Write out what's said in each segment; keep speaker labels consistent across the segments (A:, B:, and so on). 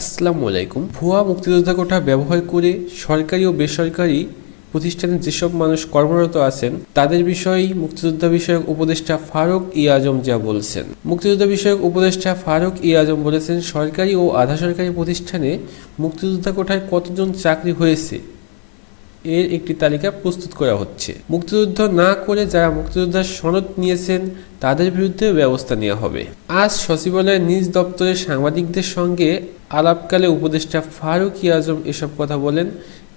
A: আসসালামু আলাইকুম। ভুয়া মুক্তিযোদ্ধা কোঠা ব্যবহার করে সরকারি ও বেসরকারি প্রতিষ্ঠানে যেসব মানুষ কর্মরত আছেন, তাদের বিষয়ে মুক্তিযোদ্ধা বিষয়ক উপদেষ্টা ফারুক ই আজম যা বলছেন। মুক্তিযোদ্ধা বিষয়ক উপদেষ্টা ফারুক ই আজম বলেছেন, সরকারি ও আধা সরকারি প্রতিষ্ঠানে মুক্তিযোদ্ধা কোঠায় কতজন চাকরি হয়েছে এর একটি তালিকা প্রস্তুত করা হচ্ছে। মুক্তিযুদ্ধ না করে যারা মুক্তিযোদ্ধার সনদ নিয়েছেন, তাদের বিরুদ্ধে ব্যবস্থা নেওয়া হবে। আজ সচিবালয়ের নিজ দপ্তরের সাংবাদিকদের সঙ্গে আলাপকালে উপদেষ্টা ফারুক ইয়াজম এসব কথা বলেন।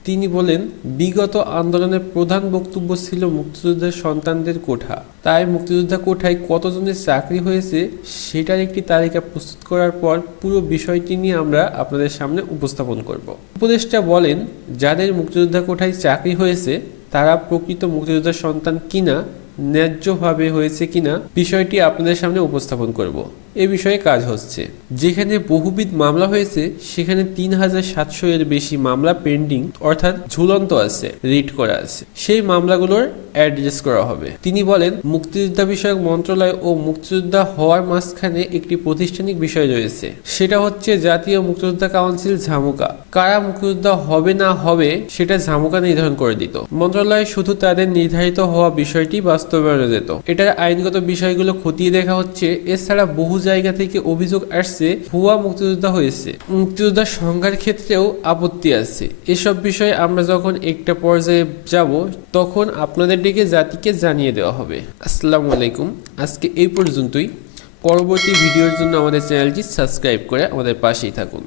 A: তিনি বলেন, বিগত আন্দোলনের প্রধান বক্তব্য ছিল মুক্তিযোদ্ধার সন্তানদের কোঠা। তাই মুক্তিযোদ্ধা কোঠায় কতজনের চাকরি হয়েছে সেটার একটি তালিকা প্রস্তুত করার পর পুরো বিষয়টি নিয়ে আমরা আপনাদের সামনে উপস্থাপন করব। উপদেষ্টা বলেন, যাদের মুক্তিযোদ্ধা কোঠায় চাকরি হয়েছে, তারা প্রকৃত মুক্তিযোদ্ধার সন্তান কিনা, ন্যায্যভাবে হয়েছে কিনা, বিষয়টি আপনাদের সামনে উপস্থাপন করব। এ বিষয়ে কাজ হচ্ছে। যেখানে বহুবিধ মামলা হয়েছে, সেখানে তিন হাজার সাতশো এর বেশি মামলা পেন্ডিং অর্থাৎ ঝুলন্ত আছে, রিট করা আছে। সেই মামলাগুলোর অ্যাড্রেস করা হবে। তিনি বলেন, মুক্তিযোদ্ধা বিষয়ক মন্ত্রণালয় ও মুক্তিযোদ্ধা হওয়ার মাঝখানে একটি প্রতিষ্ঠানিক বিষয় রয়েছে। সেটা হচ্ছে জাতীয় মুক্তিযোদ্ধা কাউন্সিল ঝামুকা। কারা মুক্তিযোদ্ধা হবে না হবে, সেটা ঝামুকা নির্ধারণ করে দিত। মন্ত্রণালয় শুধু তাদের নির্ধারিত হওয়া বিষয়টি বাস্তবায়নে যেত এটার আইনগত বিষয়গুলো খতিয়ে দেখা হচ্ছে। এছাড়া বহু জায়গা থেকে অভিযোগ আসছে, ভুয়া মুক্তিযোদ্ধা হয়েছে। মুক্তিযোদ্ধার সংখ্যার ক্ষেত্রেও আপত্তি আছে। এসব বিষয়ে আমরা যখন একটা পর্যায়ে যাব, তখন আপনাদের ডেকে জাতিকে জানিয়ে দেওয়া হবে। আসসালামু আলাইকুম। আজকে এই পর্যন্তই। পরবর্তী ভিডিওর জন্য আমাদের চ্যানেলটি সাবস্ক্রাইব করে আমাদের পাশেই থাকুন।